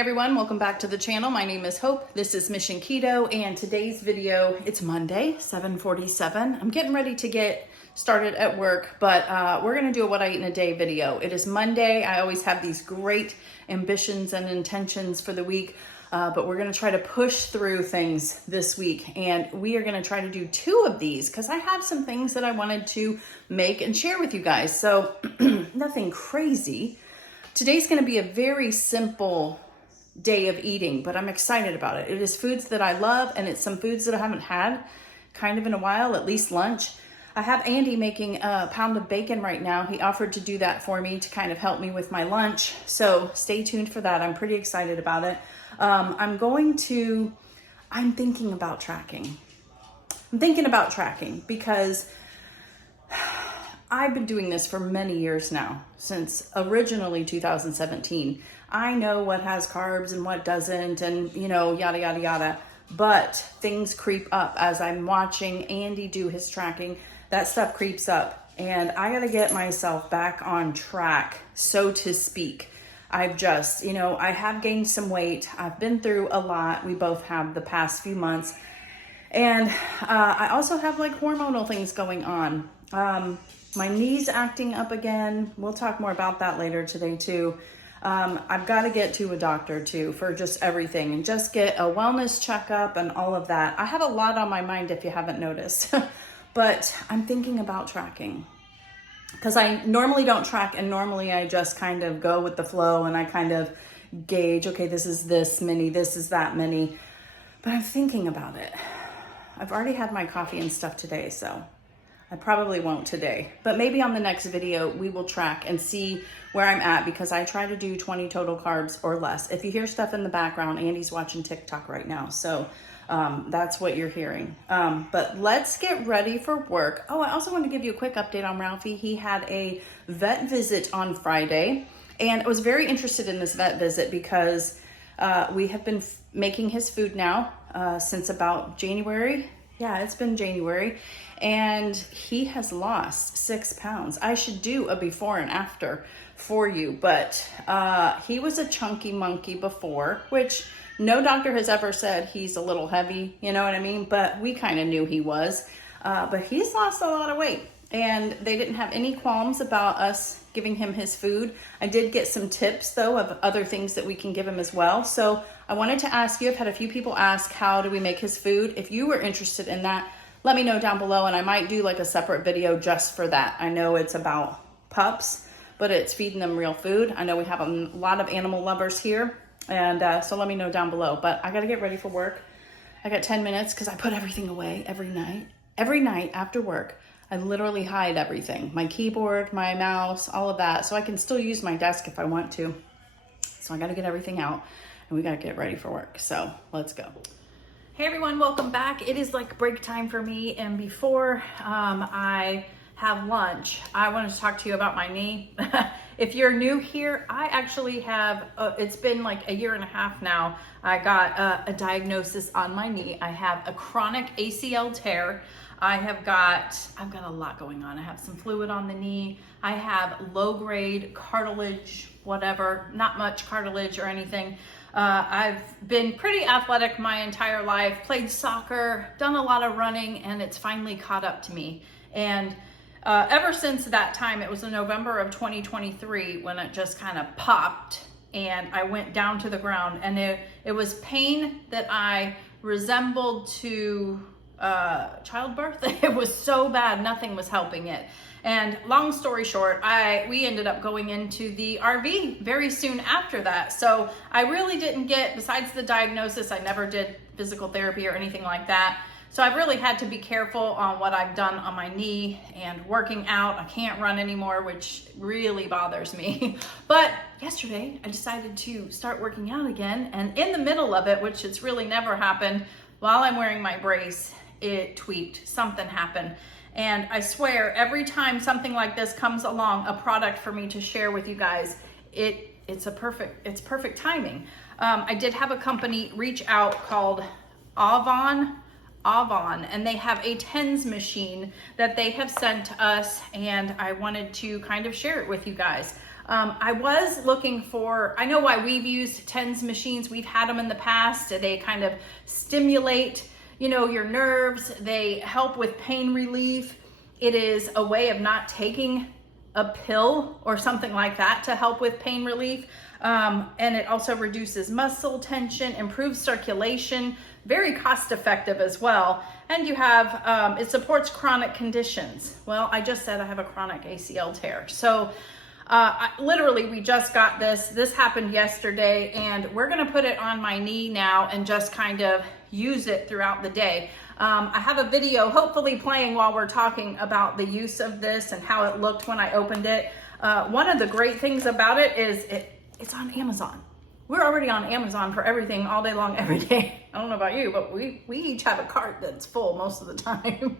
Hey everyone, welcome back to the channel. My name is Hope. This is Mission Keto, and today's video, it's Monday, 7:47. I'm getting ready to get started at work, but we're gonna do a what I eat in a day video. It is Monday. I always have these great ambitions and intentions for the week, but we're gonna try to push through things this week, and we are gonna try to do 2 of these because I have some things that I wanted to make and share with you guys. So nothing crazy. Today's gonna be a very simple day of eating, but I'm excited about it. It is foods that I love, and it's some foods that I haven't had kind of in a while, at least lunch. I have Andy making a pound of bacon right now. He offered to do that for me to kind of help me with my lunch. So stay tuned for that. I'm pretty excited about it. I'm thinking about tracking. I'm thinking about tracking because I've been doing this for many years now, since originally 2017. I know what has carbs and what doesn't, and yada, yada, yada. But things creep up as I'm watching Andy do his tracking. That stuff creeps up, and I gotta get myself back on track, so to speak. I've just, I have gained some weight. I've been through a lot. We both have the past few months. And I also have like hormonal things going on. My knee's acting up again. We'll talk more about that later today too. I've got to get to a doctor too for just everything and just get a wellness checkup and all of that. I have a lot on my mind if you haven't noticed, but I'm thinking about tracking because I normally don't track, and normally I just kind of go with the flow and I kind of gauge, okay, this is this many, this is that many, but I'm thinking about it. I've already had my coffee and stuff today, so I probably won't today, but maybe on the next video, we will track and see where I'm at, because I try to do 20 total carbs or less. If you hear stuff in the background, Andy's watching TikTok right now. So that's what you're hearing. But let's get ready for work. Oh, I also want to give you a quick update on Ralphie. He had a vet visit on Friday, and I was very interested in this vet visit because we have been making his food now since about January. Yeah, it's been January, and he has lost 6 pounds. I should do a before and after for you, but he was a chunky monkey before, which no doctor has ever said he's a little heavy, you know what I mean? But we kind of knew he was, but he's lost a lot of weight, and they didn't have any qualms about us giving him his food. I did get some tips though of other things that we can give him as well. So I wanted to ask you, I've had a few people ask, how do we make his food? If you were interested in that, let me know down below, and I might do like a separate video just for that. I know it's about pups, but it's feeding them real food. I know we have a lot of animal lovers here, and so let me know down below. But I gotta get ready for work. I got 10 minutes because I put everything away every night. Every night after work, I literally hide everything. My keyboard, my mouse, all of that, so I can still use my desk if I want to. So I gotta get everything out, and we gotta get ready for work. So let's go. Hey everyone, welcome back. It is like break time for me, and before I have lunch, I wanted to talk to you about my knee. If you're new here, I actually have, it's been like a year and a half now, I got a diagnosis on my knee. I have a chronic ACL tear. I've got a lot going on. I have some fluid on the knee. I have low-grade cartilage, whatever, not much cartilage or anything. I've been pretty athletic my entire life, played soccer, done a lot of running, and it's finally caught up to me. And ever since that time, it was in November of 2023 when it just kind of popped and I went down to the ground, and it was pain that I resembled to childbirth. It was so bad, nothing was helping it. And long story short, we ended up going into the RV very soon after that. So I really didn't get, besides the diagnosis, I never did physical therapy or anything like that. So I've really had to be careful on what I've done on my knee and working out. I can't run anymore, which really bothers me. But yesterday I decided to start working out again. And in the middle of it, which it's really never happened, while I'm wearing my brace, it tweaked, something happened. And I swear, every time something like this comes along, a product for me to share with you guys, it's perfect timing. I did have a company reach out called AUVONYTJM. Avon, and they have a tens machine that they have sent us, and I wanted to kind of share it with you guys. I was looking for, I know why we've used tens machines. We've had them in the past. They kind of stimulate, you know, your nerves. They help with pain relief. It is a way of not taking a pill or something like that to help with pain relief. And it also reduces muscle tension, improves circulation, very cost effective as well. And you have, it supports chronic conditions. Well, I just said I have a chronic ACL tear. So literally we just got this. This happened yesterday, and we're gonna put it on my knee now and just kind of use it throughout the day. I have a video hopefully playing while we're talking about the use of this and how it looked when I opened it. One of the great things about it is it's on Amazon. We're already on Amazon for everything all day long, every day. I don't know about you, but we each have a cart that's full most of the time.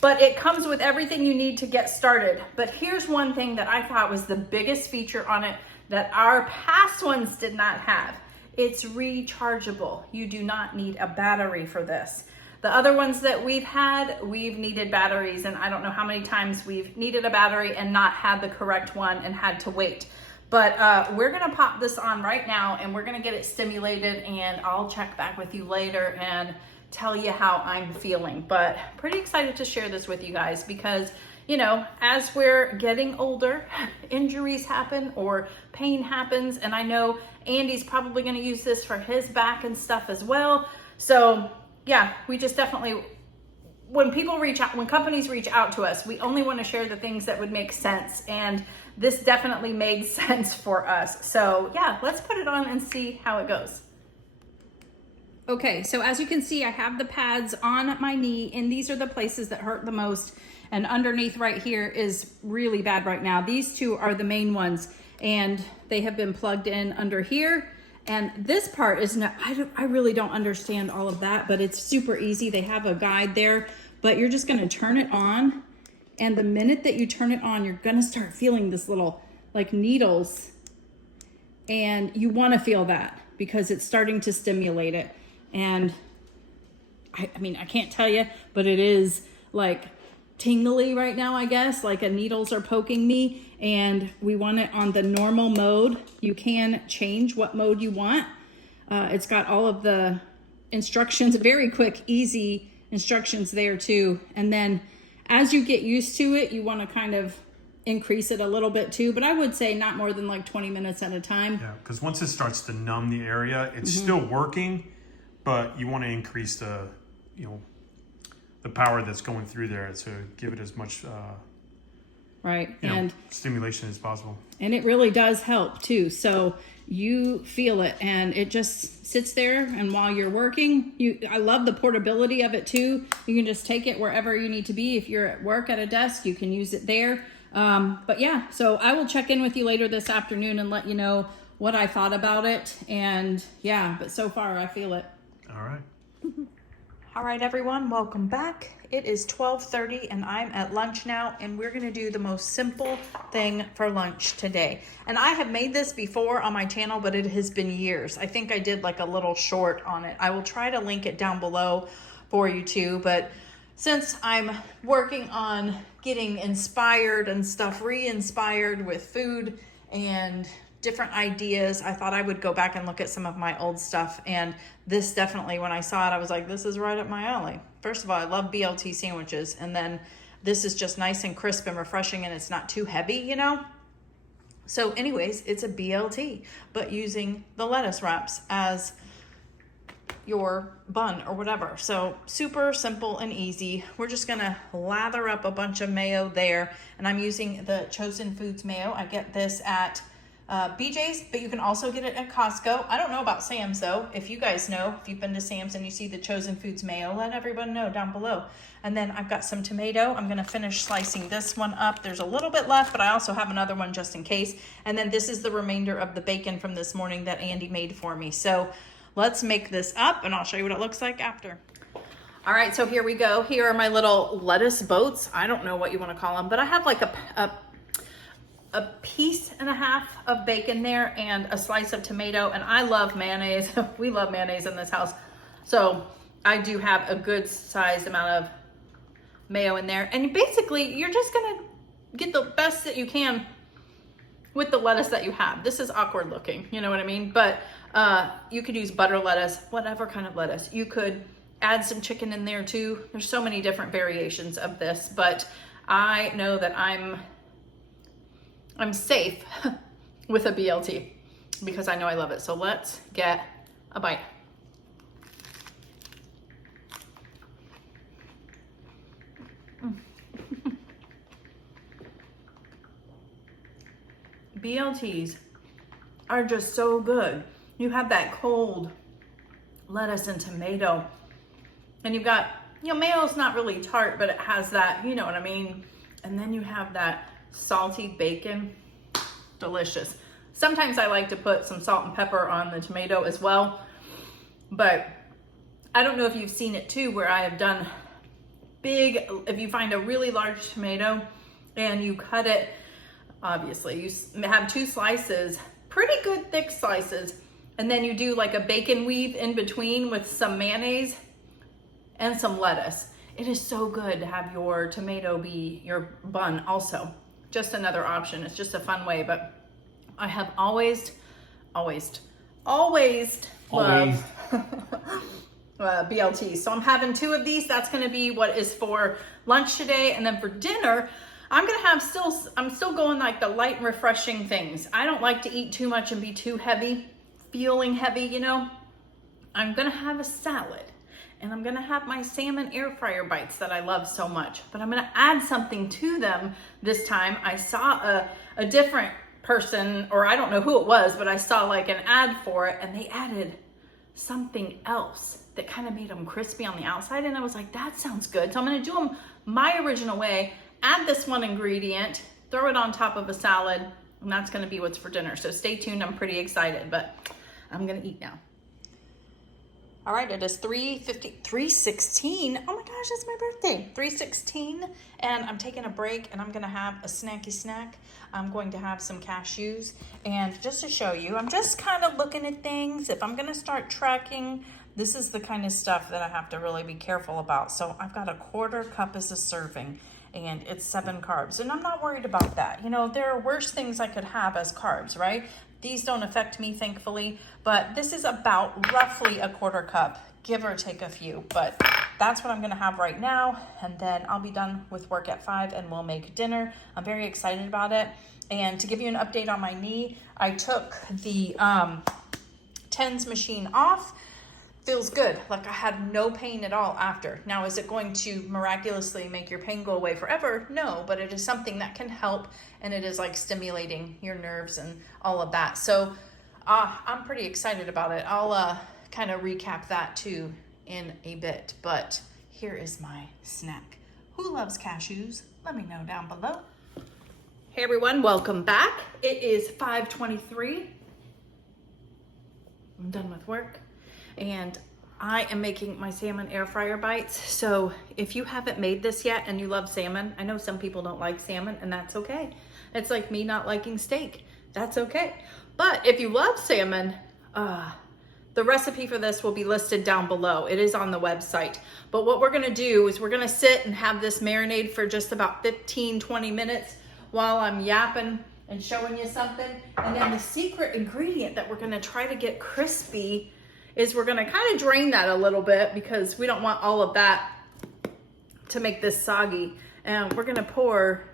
But it comes with everything you need to get started. But here's one thing that I thought was the biggest feature on it that our past ones did not have. It's rechargeable. You do not need a battery for this. The other ones that we've had, we've needed batteries, and I don't know how many times we've needed a battery and not had the correct one and had to wait. But we're gonna pop this on right now, and we're gonna get it stimulated, and I'll check back with you later and tell you how I'm feeling. But pretty excited to share this with you guys because, you know, as we're getting older, injuries happen or pain happens. And I know Andy's probably gonna use this for his back and stuff as well. So yeah, we just definitely, when people reach out, when companies reach out to us, we only want to share the things that would make sense. And this definitely made sense for us. So yeah, let's put it on and see how it goes. Okay, so as you can see, I have the pads on my knee, and these are the places that hurt the most. And underneath right here is really bad right now. These two are the main ones, and they have been plugged in under here. And this part is not, I really don't understand all of that, but it's super easy. They have a guide there, but you're just gonna turn it on. And the minute that you turn it on, you're gonna start feeling this little like needles. And you wanna feel that because it's starting to stimulate it. And I mean, I can't tell you, but it is like tingly right now, I guess, like needles are poking me, and we want it on the normal mode. You can change what mode you want. It's got all of the instructions, very quick, easy instructions there too. And then as you get used to it, you want to kind of increase it a little bit too, but I would say not more than like 20 minutes at a time. Yeah, because once it starts to numb the area, it's still working, but you want to increase the, you know, the power that's going through there to give it as much right, and stimulation as possible. And it really does help too. So you feel it, and it just sits there. And while you're working, I love the portability of it too. You can just take it wherever you need to be. If you're at work at a desk, you can use it there. But yeah, so I will check in with you later this afternoon and let you know what I thought about it. And yeah, but so far I feel it. All right. All right, everyone, welcome back. It is 12:30 and I'm at lunch now, and we're gonna do the most simple thing for lunch today. And I have made this before on my channel, but it has been years. I think I did like a little short on it. I will try to link it down below for you too, but since I'm working on getting inspired and stuff, re-inspired with food and different ideas, I thought I would go back and look at some of my old stuff. And this definitely, when I saw it, I was like, this is right up my alley. First of all, I love BLT sandwiches. And then this is just nice and crisp and refreshing, and it's not too heavy, you know? So anyways, it's a BLT, but using the lettuce wraps as your bun or whatever. So super simple and easy. We're just gonna lather up a bunch of mayo there. And I'm using the Chosen Foods mayo. I get this at BJ's, but you can also get it at Costco. I don't know about Sam's though. If you guys know, if you've been to Sam's and you see the Chosen Foods mayo, let everyone know down below. And then I've got some tomato. I'm gonna finish slicing this one up. There's a little bit left, but I also have another one just in case. And then this is the remainder of the bacon from this morning that Andy made for me. So let's make this up and I'll show you what it looks like after. All right, so here we go. Here are my little lettuce boats. I don't know what you wanna call them, but I have like a piece and a half of bacon there and a slice of tomato. And I love mayonnaise. We love mayonnaise in this house. So I do have a good sized amount of mayo in there. And basically, you're just gonna get the best that you can with the lettuce that you have. This is awkward looking, you know what I mean? But you could use butter lettuce, whatever kind of lettuce. You could add some chicken in there too. There's so many different variations of this, but I know that I'm safe with a BLT because I know I love it. So let's get a bite. BLTs are just so good. You have that cold lettuce and tomato, and you've got, you know, mayo's not really tart, but it has that, you know what I mean? And then you have that salty bacon, delicious. Sometimes I like to put some salt and pepper on the tomato as well, but I don't know if you've seen it too, where I have done big, if you find a really large tomato and you cut it, obviously you have 2 slices, pretty good thick slices, and then you do like a bacon weave in between with some mayonnaise and some lettuce. It is so good to have your tomato be your bun also. Just another option. It's just a fun way, but I have always loved BLTs. So I'm having 2 of these. That's gonna be what is for lunch today. And then for dinner, I'm still going like the light and refreshing things. I don't like to eat too much and be too heavy, feeling heavy, you know. I'm gonna have a salad, and I'm gonna have my salmon air fryer bites that I love so much, but I'm gonna add something to them this time. I saw a different person, or I don't know who it was, but I saw like an ad for it, and they added something else that kind of made them crispy on the outside, and I was like, that sounds good. So I'm gonna do them my original way, add this one ingredient, throw it on top of a salad, and that's gonna be what's for dinner. So stay tuned, I'm pretty excited, but I'm gonna eat now. All right, it is 3:16. Oh my gosh, it's my birthday. 3:16, and I'm taking a break, and I'm gonna have a snacky snack. I'm going to have some cashews, and just to show you, I'm just kind of looking at things. If I'm gonna start tracking, this is the kind of stuff that I have to really be careful about. So I've got a 1/4 cup as a serving, and it's 7 carbs, and I'm not worried about that. You know, there are worse things I could have as carbs, right? These don't affect me, thankfully, but this is about roughly a 1/4 cup, give or take a few, but that's what I'm gonna have right now, and then I'll be done with work at 5 and we'll make dinner. I'm very excited about it. And to give you an update on my knee, I took the TENS machine off. Feels good, like I had no pain at all after. Now, is it going to miraculously make your pain go away forever? No, but it is something that can help, and it is like stimulating your nerves and all of that. So I'm pretty excited about it. I'll kind of recap that too in a bit, but here is my snack. Who loves cashews? Let me know down below. Hey everyone, welcome back. It is 5:23. I'm done with work, and I am making my salmon air fryer bites. So if you haven't made this yet and you love salmon, I know some people don't like salmon, and that's okay. It's like me not liking steak. That's okay. But if you love salmon, the recipe for this will be listed down below. It is on the website. But what we're gonna do is we're gonna sit and have this marinade for just about 15-20 minutes while I'm yapping and showing you something. And then the secret ingredient that we're gonna try to get crispy is we're gonna kind of drain that a little bit because we don't want all of that to make this soggy. And we're gonna pour,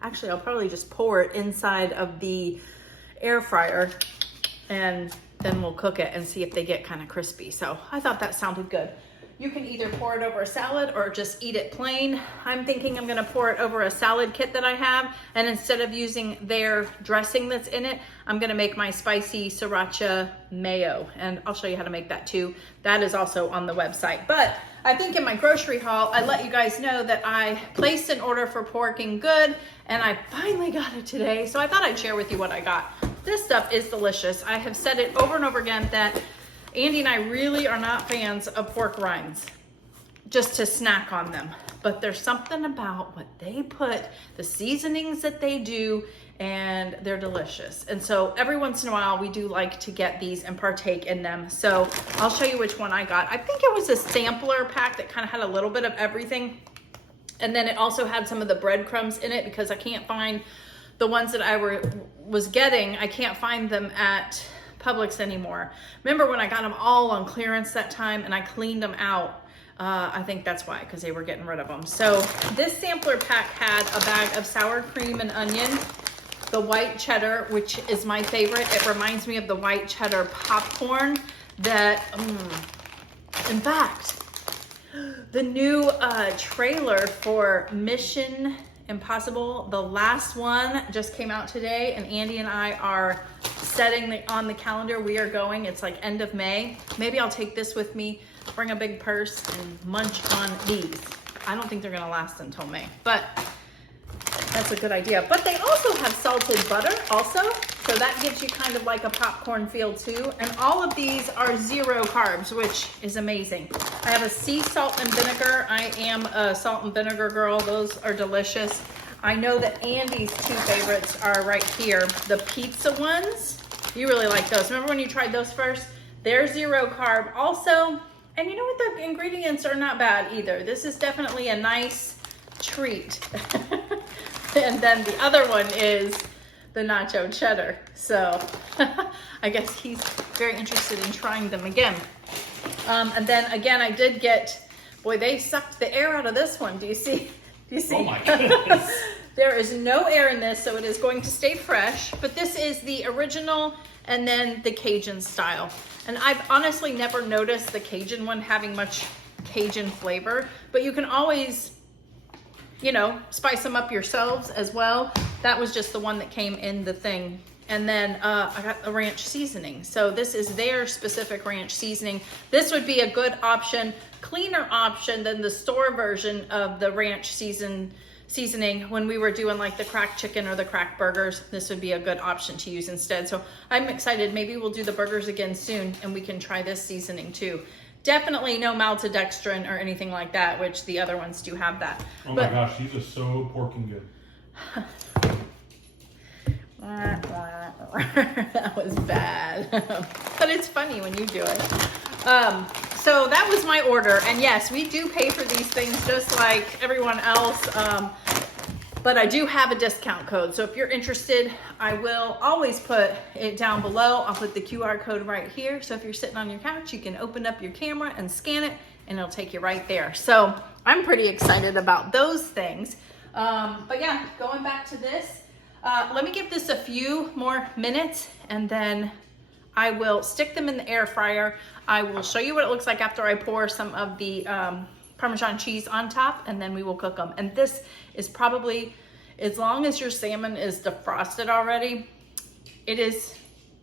actually I'll probably just pour it inside of the air fryer, and then we'll cook it and see if they get kind of crispy. So I thought that sounded good. You can either pour it over a salad or just eat it plain. I'm thinking I'm gonna pour it over a salad kit that I have, and instead of using their dressing that's in it, I'm gonna make my spicy sriracha mayo, and I'll show you how to make that too. That is also on the website. But I think in my grocery haul, I let you guys know that I placed an order for Porking Good, and I finally got it today, so I thought I'd share with you what I got. This stuff is delicious. I have said it over and over again that Andy and I really are not fans of pork rinds. just to snack on them. But there's something about what they put, the seasonings that they do, and they're delicious. And so every once in a while we do like to get these and partake in them. So I'll show you which one I got. I think it was a sampler pack that kind of had a little bit of everything. And then it also had some of the breadcrumbs in it, because I can't find the ones that I was getting. I can't find them at Publix anymore. Remember when I got them all on clearance that time and I cleaned them out? I think that's why, because they were getting rid of them. So this sampler pack had a bag of sour cream and onion, the white cheddar, which is my favorite. It reminds me of the white cheddar popcorn that, in fact, the new trailer for Mission Impossible, the last one, just came out today, and Andy and I are setting on the calendar. We are going, it's like end of May. Maybe I'll take this with me, bring a big purse, and munch on these. I don't think they're gonna last until May, but that's a good idea. But they also have salted butter also, so that gives you kind of like a popcorn feel too. And all of these are 0 carbs, which is amazing. I have a sea salt and vinegar. I am a salt and vinegar girl. Those are delicious. I know that Andy's 2 favorites are right here. The pizza ones, you really like those. Remember when you tried those first? They're 0 carb also. And you know what, the ingredients are not bad either. This is definitely a nice treat. And then the other one is the nacho cheddar. So I guess he's very interested in trying them again. And then again, I did get, boy, they sucked the air out of this one. Do you see? Do you see? Oh my goodness. There is no air in this, so it is going to stay fresh. But this is the original and then the Cajun style. And I've honestly never noticed the Cajun one having much Cajun flavor, but you can always, you know, spice them up yourselves as well. That was just the one that came in the thing. And then I got the ranch seasoning. So this is their specific ranch seasoning. This would be a good option, cleaner option than the store version of the ranch seasoning when we were doing like the cracked chicken or the cracked burgers. This would be a good option to use instead. So I'm excited. Maybe we'll do the burgers again soon and we can try this seasoning too. Definitely no maltodextrin or anything like that, which the other ones do have that. Oh my gosh, these are so porking good. That was bad. But it's funny when you do it. So that was my order. And yes, we do pay for these things just like everyone else. But I do have a discount code. So if you're interested, I will always put it down below. I'll put the QR code right here. So if you're sitting on your couch, you can open up your camera and scan it and it'll take you right there. So I'm pretty excited about those things. But yeah, going back to this, let me give this a few more minutes and then I will stick them in the air fryer. I will show you what it looks like after I pour some of the Parmesan cheese on top, and then we will cook them. And this is probably, as long as your salmon is defrosted already, it is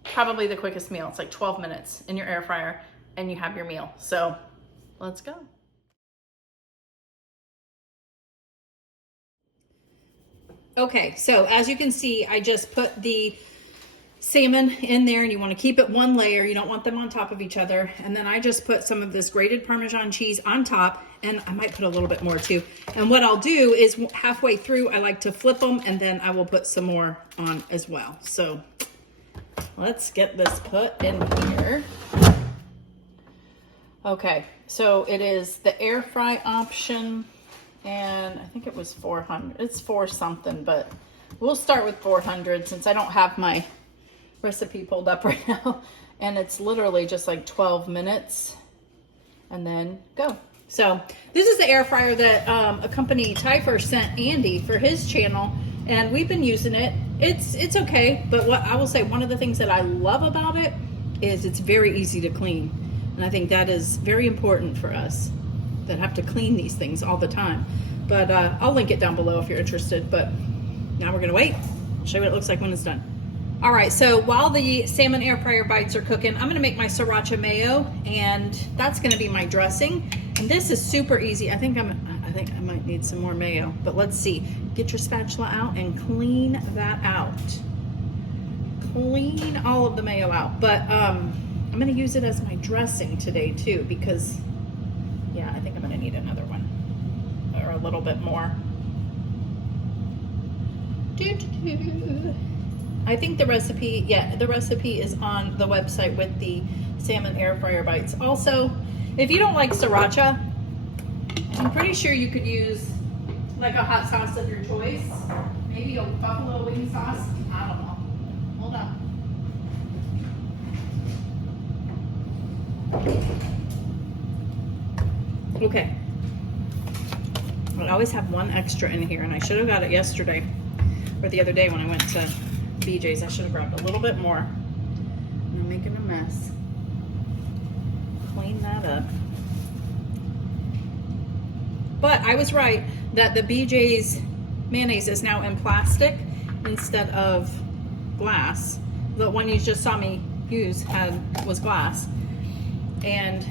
probably the quickest meal. It's like 12 minutes in your air fryer and you have your meal. So let's go. Okay, so as you can see, I just put the salmon in there, and you want to keep it one layer. You don't want them on top of each other. And then I just put some of this grated Parmesan cheese on top, and I might put a little bit more too. And what I'll do is halfway through, I like to flip them, and then I will put some more on as well. So let's get this put in here. Okay, so it is the air fry option, and I think it was 400. It's 4 something, but we'll start with 400 since I don't have my recipe pulled up right now. And it's literally just like 12 minutes and then go. So this is the air fryer that a company, Tyfer, sent Andy for his channel, and we've been using it. It's okay, but what I will say, one of the things that I love about it is it's very easy to clean. And I think that is very important for us that have to clean these things all the time. But I'll link it down below if you're interested. But now we're gonna wait. I'll show you what it looks like when it's done. All right, so while the salmon air fryer bites are cooking, I'm gonna make my sriracha mayo, and that's gonna be my dressing. And this is super easy. I think I might need some more mayo, but let's see. Get your spatula out and clean that out. Clean all of the mayo out. But I'm gonna use it as my dressing today too, because yeah, I think I'm gonna need another one, or a little bit more. I think the recipe, yeah, the recipe is on the website with the salmon air fryer bites. Also, if you don't like sriracha, I'm pretty sure you could use like a hot sauce of your choice. Maybe a buffalo wing sauce. I don't know. Hold on. Okay. I always have one extra in here, and I should have got it yesterday or the other day when I went to BJ's. I should have grabbed a little bit more. I'm making a mess. Clean that up. But I was right that the BJ's mayonnaise is now in plastic instead of glass. The one you just saw me use was glass. And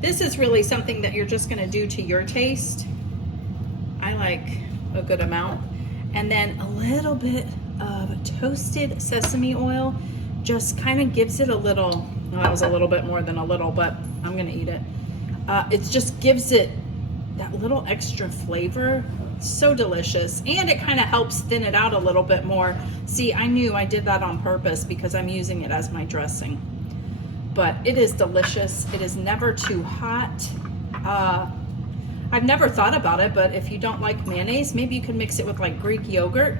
this is really something that you're just gonna do to your taste. I like a good amount. And then a little bit of toasted sesame oil just kind of gives it a little, well, that was a little bit more than a little, but I'm gonna eat it. It just gives it that little extra flavor. So delicious. And it kind of helps thin it out a little bit more. See, I knew I did that on purpose because I'm using it as my dressing. But it is delicious. It is never too hot. I've never thought about it, but if you don't like mayonnaise, maybe you could mix it with like Greek yogurt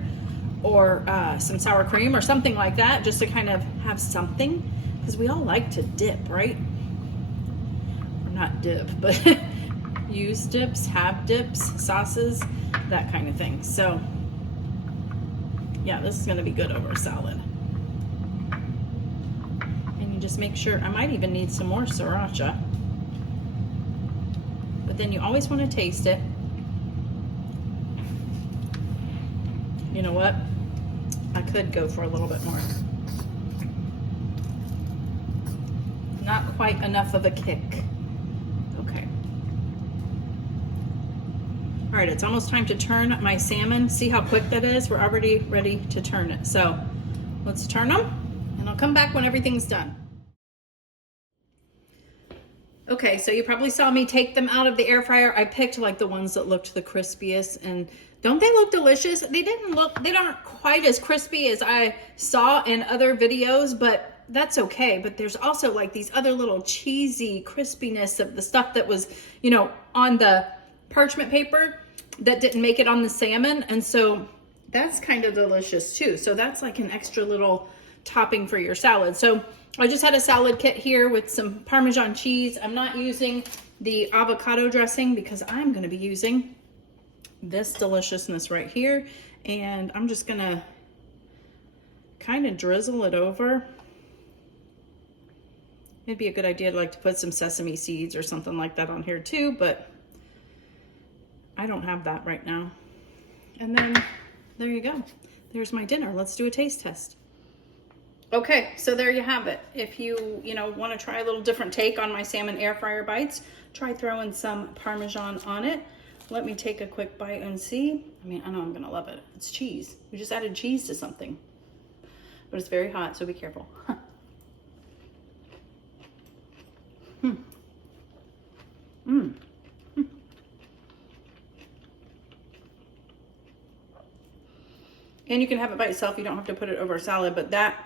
or some sour cream or something like that, just to kind of have something, because we all like to dip, right? Or not dip, but use dips, have dips, sauces, that kind of thing. So yeah, this is gonna be good over a salad. And you just make sure, I might even need some more sriracha. But then you always want to taste it. You know what? I could go for a little bit more. Not quite enough of a kick. Okay. All right, it's almost time to turn my salmon. See how quick that is? We're already ready to turn it. So let's turn them, and I'll come back when everything's done. Okay, so you probably saw me take them out of the air fryer. I picked like the ones that looked the crispiest, and don't they look delicious? They aren't quite as crispy as I saw in other videos, but that's okay. But there's also like these other little cheesy crispiness of the stuff that was, you know, on the parchment paper that didn't make it on the salmon. And so that's kind of delicious too. So that's like an extra little topping for your salad. So I just had a salad kit here with some Parmesan cheese. I'm not using the avocado dressing because I'm going to be using this deliciousness right here. And I'm just going to kind of drizzle it over. It'd be a good idea to like to put some sesame seeds or something like that on here too, but I don't have that right now. And then there you go. There's my dinner. Let's do a taste test. Okay, so there you have it. If you want to try a little different take on my salmon air fryer bites, try throwing some Parmesan on it. Let me take a quick bite and see. I mean, I know I'm gonna love it. It's cheese. We just added cheese to something. But it's very hot, so be careful. And you can have it by itself. You don't have to put it over a salad, but that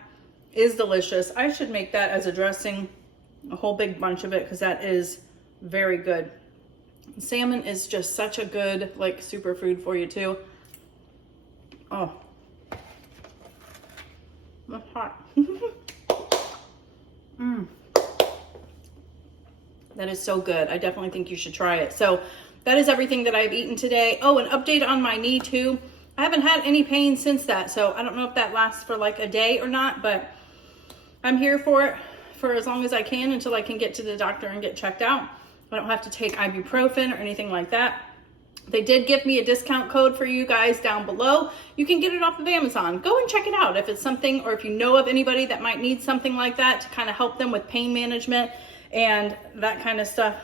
is delicious. I should make that as a dressing, a whole big bunch of it, because that is very good. Salmon is just such a good, like, superfood for you too. Oh, that's hot. That is so good. I definitely think you should try it. So that is everything that I've eaten today. Oh, an update on my knee too. I haven't had any pain since that, so I don't know if that lasts for like a day or not, but I'm here for it for as long as I can until I can get to the doctor and get checked out. I don't have to take ibuprofen or anything like that. They did give me a discount code for you guys down below. You can get it off of Amazon. Go and check it out if it's something, or if you know of anybody that might need something like that to kind of help them with pain management and that kind of stuff.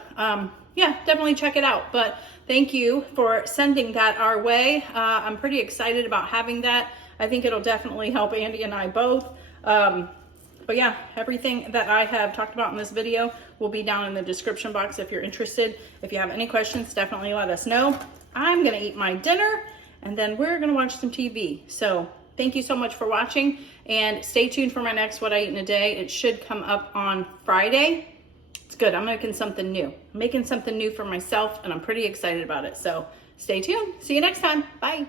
Yeah, definitely check it out. But thank you for sending that our way. I'm pretty excited about having that. I think it'll definitely help Andy and I both. But yeah, everything that I have talked about in this video will be down in the description box if you're interested. If you have any questions, definitely let us know. I'm gonna eat my dinner and then we're gonna watch some TV. So thank you so much for watching, and stay tuned for my next What I Eat in a Day. It should come up on Friday. It's good, I'm making something new. I'm making something new for myself and I'm pretty excited about it. So stay tuned, see you next time, bye.